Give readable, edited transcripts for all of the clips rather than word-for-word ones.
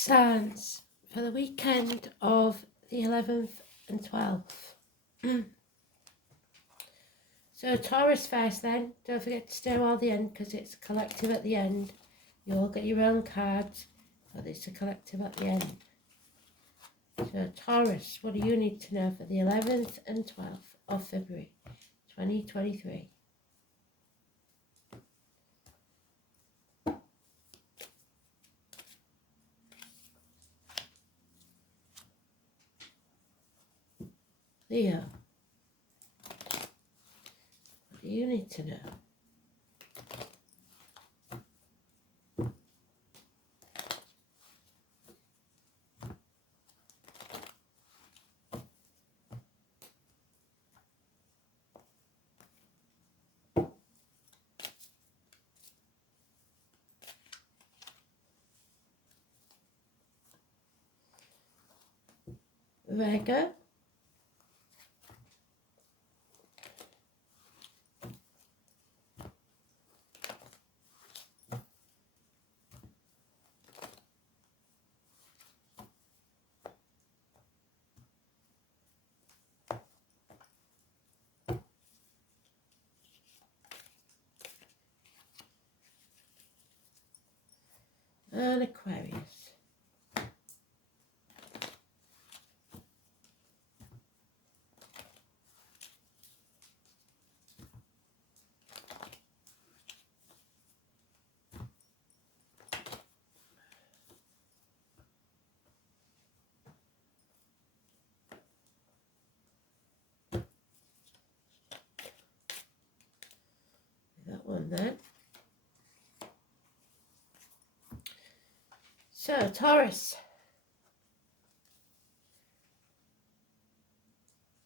Signs for the weekend of the 11th and 12th. So Taurus first then, don't forget to stay while the end because it's collective at the end. You all get your own cards, but it's a collective at the end. So Taurus, what do you need to know for the 11th and 12th of February 2023? Leo, what do you need to know? Virgo, and Aquarius. That one then. So Taurus,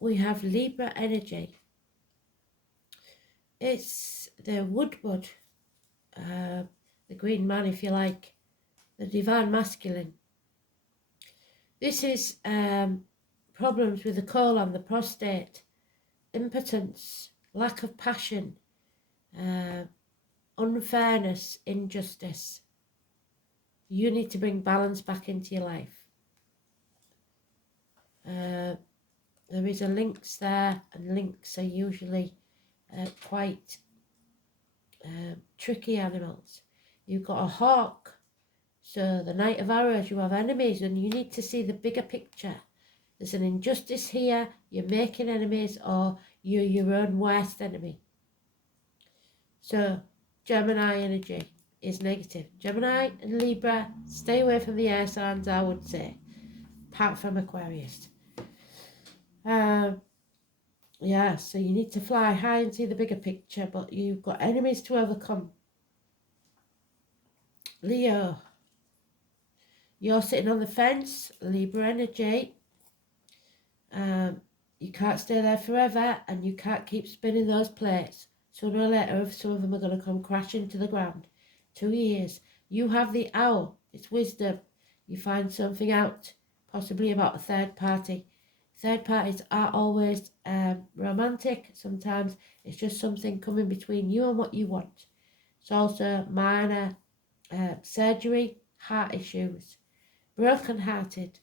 we have Libra energy. It's the woodward, the green man if you like, the divine masculine. This is problems with the colon, the prostate, impotence, lack of passion, unfairness, injustice. You need to bring balance back into your life. There is a lynx there, and lynx are usually quite tricky animals. You've got a hawk, so the Knight of Arrows, you have enemies, and you need to see the bigger picture. There's an injustice here, you're making enemies, or you're your own worst enemy. So Gemini energy is negative. Gemini and Libra, stay away from the air signs, I would say, apart from Aquarius. Yeah, so you need to fly high and see the bigger picture, but you've got enemies to overcome. Leo, you're sitting on the fence, Libra energy. You can't stay there forever, and you can't keep spinning those plates. Sooner or later, some of them are going to come crashing to the ground. 2 years. You have the owl. It's wisdom. You find something out, possibly about a third party. Third parties are always romantic. Sometimes it's just something coming between you and what you want. It's also minor surgery, heart issues, broken-hearted,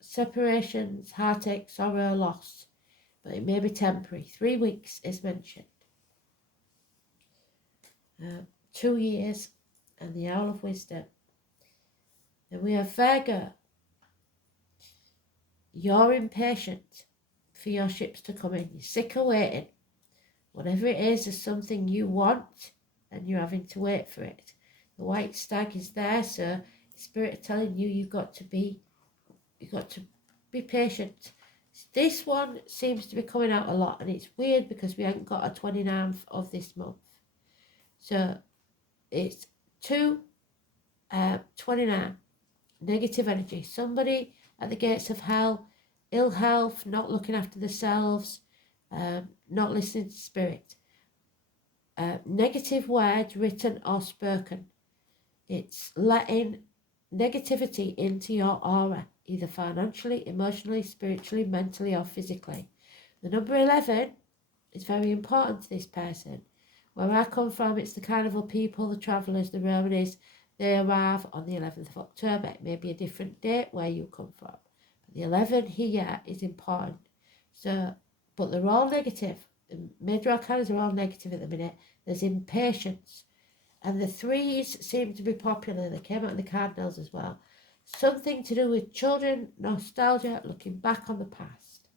separations, heartache, sorrow, loss. But it may be temporary. 3 weeks is mentioned. 2 years and the Owl of Wisdom. Then we have Virgo. You're impatient for your ships to come in. You're sick of waiting. Whatever it is something you want, and you're having to wait for it. The white stag is there, so Spirit telling you you've got to be patient. This one seems to be coming out a lot, and it's weird because we haven't got a 29th of this month. So it's 2/29, negative energy. Somebody at the gates of hell, ill health, not looking after themselves, not listening to Spirit. Negative words written or spoken. It's letting negativity into your aura, either financially, emotionally, spiritually, mentally, or physically. The number 11 is very important to this person. Where I come from, it's the carnival people, the travellers, the Romanies, they arrive on the 11th of October. It may be a different date where you come from. But the 11 here is important. So, but they're all negative. The major arcanas are all negative at the minute. There's impatience. And the 3s seem to be popular. They came out in the cardinals as well. Something to do with children, nostalgia, looking back on the past.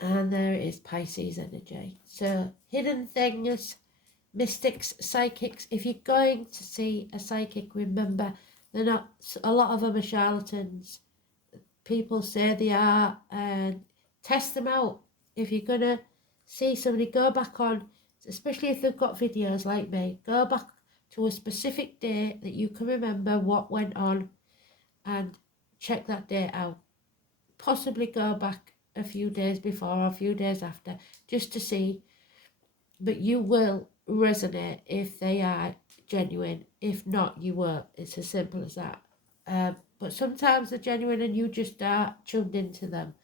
And there is Pisces energy. So hidden things, mystics, psychics. If you're going to see a psychic, remember, they're not, a lot of them are charlatans. People say they are, and test them out. If you're going to see somebody, go back on, especially if they've got videos like me, go back to a specific date that you can remember what went on and check that date out. Possibly go back a few days before or a few days after just to see, but you will resonate if they are genuine. If not, you won't. It's as simple as that. But sometimes they're genuine and you just are tuned into them.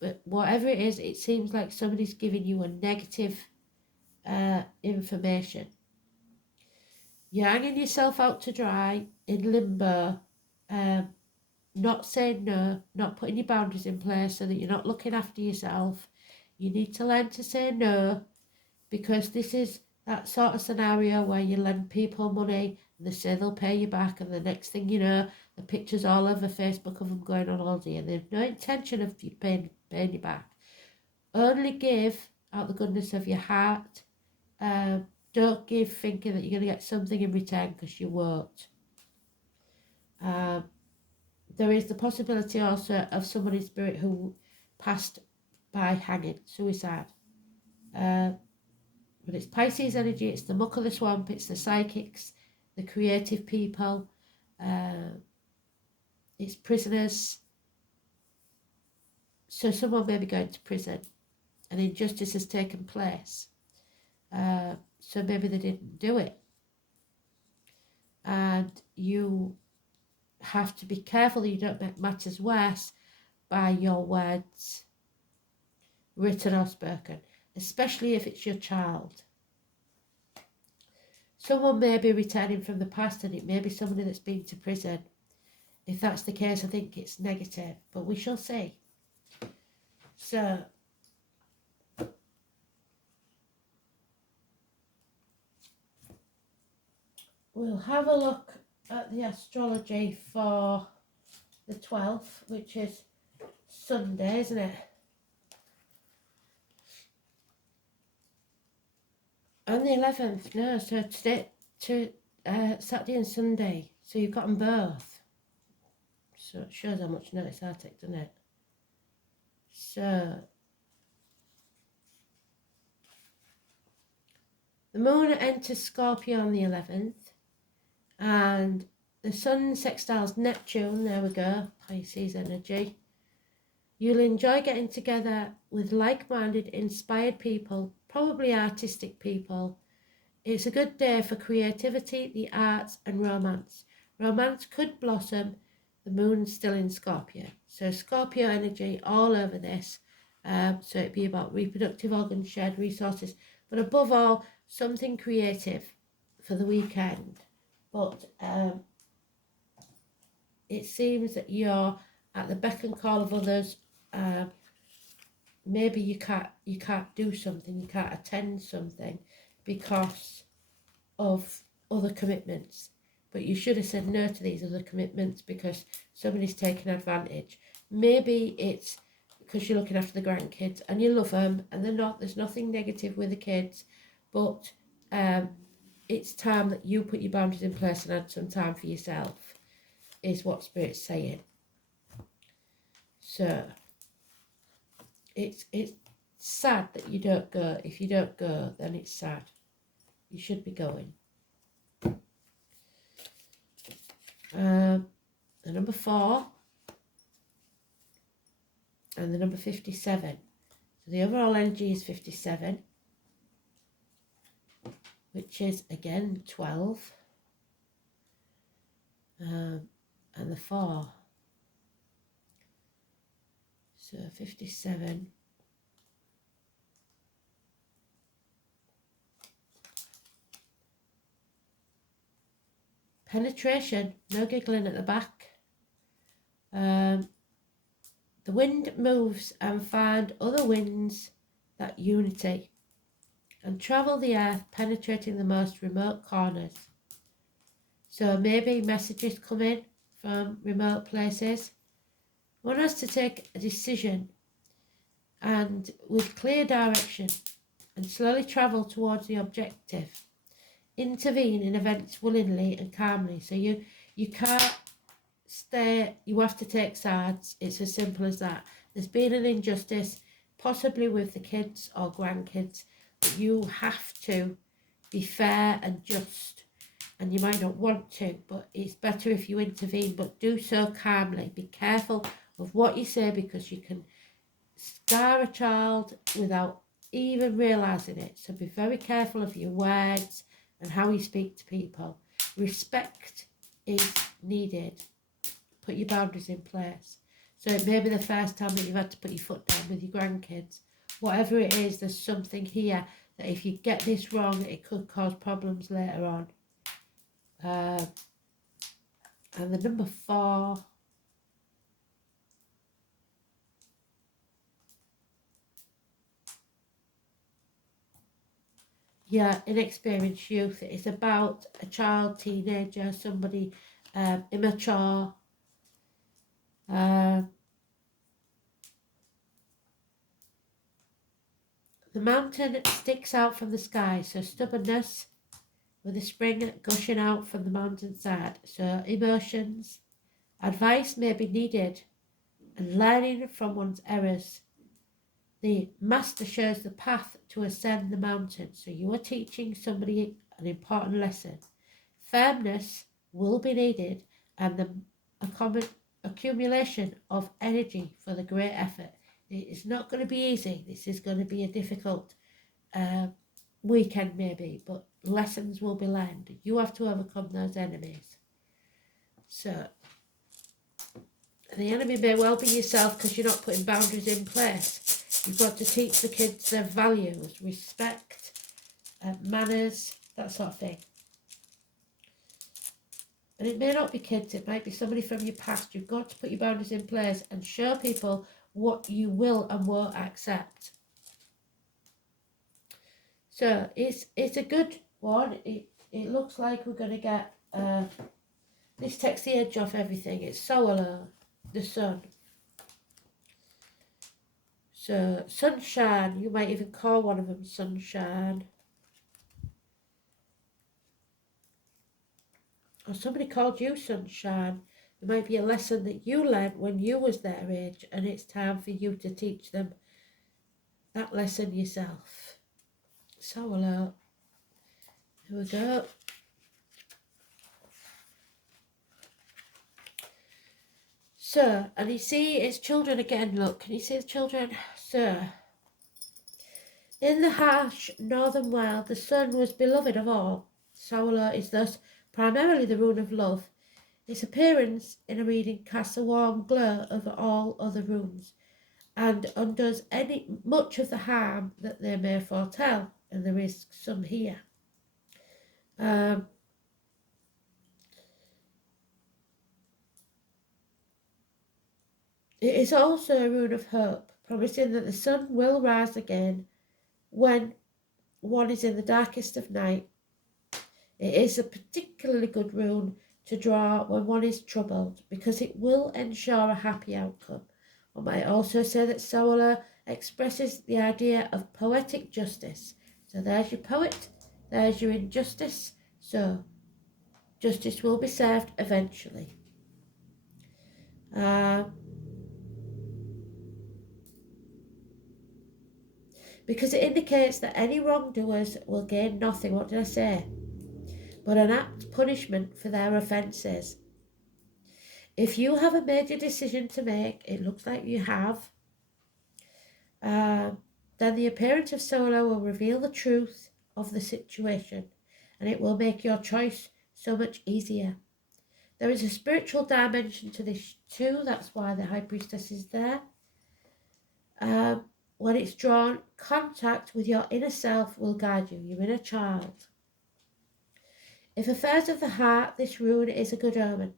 But whatever it is, it seems like somebody's giving you a negative information. You're hanging yourself out to dry, in limbo, not saying no, not putting your boundaries in place so that you're not looking after yourself. You need to learn to say no, because this is that sort of scenario where you lend people money and they say they'll pay you back, and the next thing you know, the pictures all over Facebook of them going on holiday and they've no intention of paying you back. Only give out the goodness of your heart. Don't give thinking that you're going to get something in return, because you won't. There is the possibility also of somebody's spirit who passed by hanging, suicide. But it's Pisces energy, it's the muck of the swamp, it's the psychics, the creative people, it's prisoners. So someone may be going to prison, and injustice has taken place. So maybe they didn't do it. And you have to be careful that you don't make matters worse by your words, written or spoken, especially if it's your child. Someone may be returning from the past, and it may be somebody that's been to prison. If that's the case, I think it's negative, but we shall see. So, we'll have a look at the astrology for the 12th, which is Sunday, isn't it? On the 11th, no, so today, Saturday and Sunday, so you've got them both. So it shows how much notice I take, doesn't it? So, the moon enters Scorpio on the 11th, and the sun sextiles Neptune, there we go, Pisces energy. You'll enjoy getting together with like-minded, inspired people, probably artistic people. It's a good day for creativity, the arts and romance. Romance could blossom, the moon's still in Scorpio. So Scorpio energy all over this. So it'd be about reproductive organs, shared resources, but above all, something creative for the weekend. But it seems that you're at the beck and call of others. Maybe you can't do something, you can't attend something because of other commitments, but you should have said no to these other commitments because somebody's taking advantage. Maybe it's because you're looking after the grandkids and you love them and there's nothing negative with the kids, but it's time that you put your boundaries in place and add some time for yourself, is what Spirit's saying. So it's sad that you don't go. If you don't go, then it's sad. You should be going. The number 4 and the number 57. So the overall energy is 57, which is again 12, and the 4. So 57. penetration, no giggling at the back. The wind moves and find other winds that unity and travel the earth, penetrating the most remote corners. So maybe messages come in from remote places. One has to take a decision and with clear direction and slowly travel towards the objective. Intervene in events willingly and calmly. So you can't stay, you have to take sides. It's as simple as that. There's been an injustice, possibly with the kids or grandkids, but you have to be fair and just. And you might not want to, but it's better if you intervene, but do so calmly. Be careful of what you say, because you can scar a child without even realising it. So be very careful of your words and how you speak to people. Respect is needed. Put your boundaries in place. So it may be the first time that you've had to put your foot down with your grandkids. Whatever it is, there's something here that if you get this wrong, it could cause problems later on. And the number 4, yeah, inexperienced youth. It's about a child, teenager, somebody immature. The mountain sticks out from the sky, so stubbornness with a spring gushing out from the mountainside. So emotions, advice may be needed, and learning from one's errors. The master shows the path to ascend the mountain, so you are teaching somebody an important lesson. Firmness will be needed, and the accumulation of energy for the great effort. It's not going to be easy. This is going to be a difficult weekend maybe, but lessons will be learned. You have to overcome those enemies. So the enemy may well be yourself, because you're not putting boundaries in place. You've got to teach the kids their values, respect, manners, that sort of thing. And it may not be kids, it might be somebody from your past. You've got to put your boundaries in place and show people what you will and won't accept. So it's a good one. It looks like we're going to get, this takes the edge off everything. It's solar, the sun. So sunshine, you might even call one of them sunshine. Or somebody called you sunshine. It might be a lesson that you learned when you was their age, and it's time for you to teach them that lesson yourself. So hello. Here we go. So, and you see it's children again, look. Can you see the children? So, in the harsh northern world, the sun was beloved of all. Solar is thus primarily the rune of love. Its appearance in a reading casts a warm glow over all other runes, and undoes much of the harm that they may foretell, and there is some here. It is also a rune of hope, promising that the sun will rise again when one is in the darkest of night. It is a particularly good rune to draw when one is troubled, because it will ensure a happy outcome. One might also say that solar expresses the idea of poetic justice. So there's your poet, there's your injustice. So justice will be served eventually. Because it indicates that any wrongdoers will gain nothing, what did I say, but an apt punishment for their offences. If you have a major decision to make, it looks like you have, then the appearance of Solar will reveal the truth of the situation, and it will make your choice so much easier. There is a spiritual dimension to this too, that's why the High Priestess is there. When it's drawn, contact with your inner self will guide you, your inner child. If affairs of the heart, this rune is a good omen.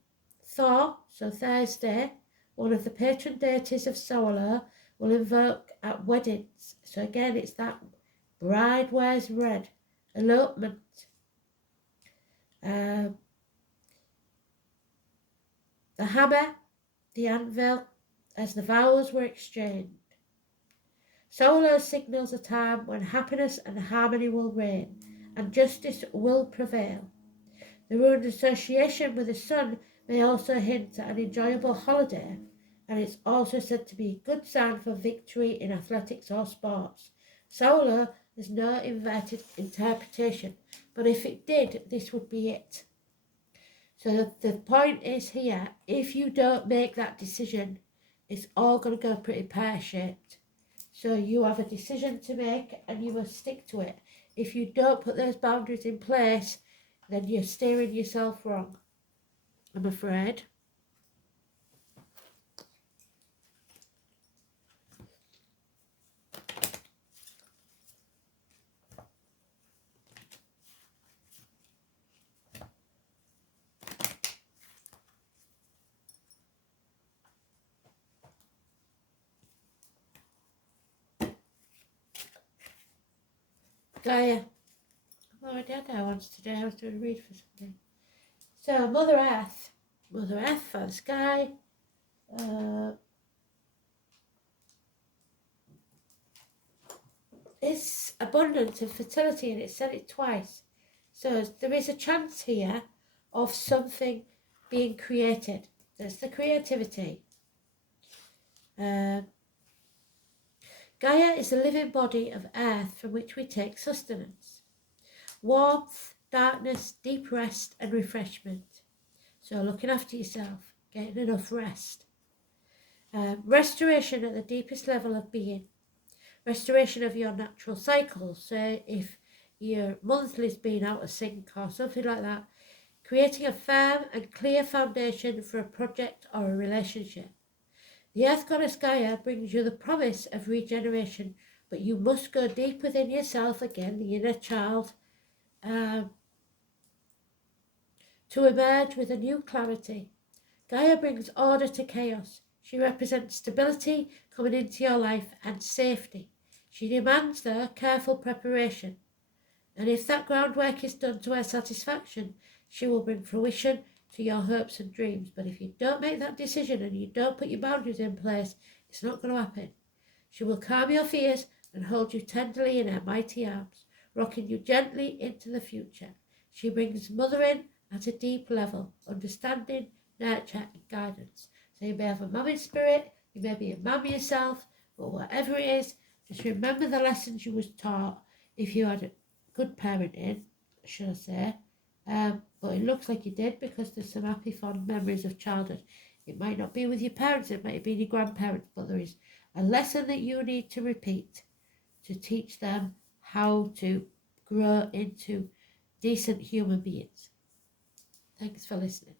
Thor, so Thursday, one of the patron deities of solar, will invoke at weddings. So again, it's that bride wears red, elopement. The hammer, the anvil, as the vows were exchanged. Solar signals a time when happiness and harmony will reign, and justice will prevail. The rune association with the sun may also hint at an enjoyable holiday, and it's also said to be a good sign for victory in athletics or sports. Solar has no inverted interpretation, but if it did, this would be it. So the point is here, if you don't make that decision, it's all going to go pretty pear-shaped. So you have a decision to make and you must stick to it. If you don't put those boundaries in place, then you're steering yourself wrong, I'm afraid. Gaia. I've already had that once today. I was doing a read for something. So Mother Earth for the sky. It's abundance and fertility, and it said it twice. So there is a chance here of something being created. There's the creativity. Gaia is a living body of earth from which we take sustenance. Warmth, darkness, deep rest and refreshment. So looking after yourself, getting enough rest. Restoration at the deepest level of being. Restoration of your natural cycles. So if your monthly's been out of sync or something like that, creating a firm and clear foundation for a project or a relationship. The Earth Goddess Gaia brings you the promise of regeneration, but you must go deep within yourself again, the inner child, to emerge with a new clarity. Gaia brings order to chaos. She represents stability coming into your life and safety. She demands, though, careful preparation. And if that groundwork is done to her satisfaction, she will bring fruition to your hopes and dreams. But if you don't make that decision and you don't put your boundaries in place, it's not going to happen. She will calm your fears and hold you tenderly in her mighty arms, rocking you gently into the future. She brings mothering at a deep level, understanding, nurture and guidance. So you may have a mummy spirit, you may be a mum yourself, but whatever it is, just remember the lessons you was taught if you had a good parenting, should I say. But it looks like you did, because there's some happy fond memories of childhood. It might not be with your parents, it might be your grandparents, but there is a lesson that you need to repeat to teach them how to grow into decent human beings. Thanks for listening.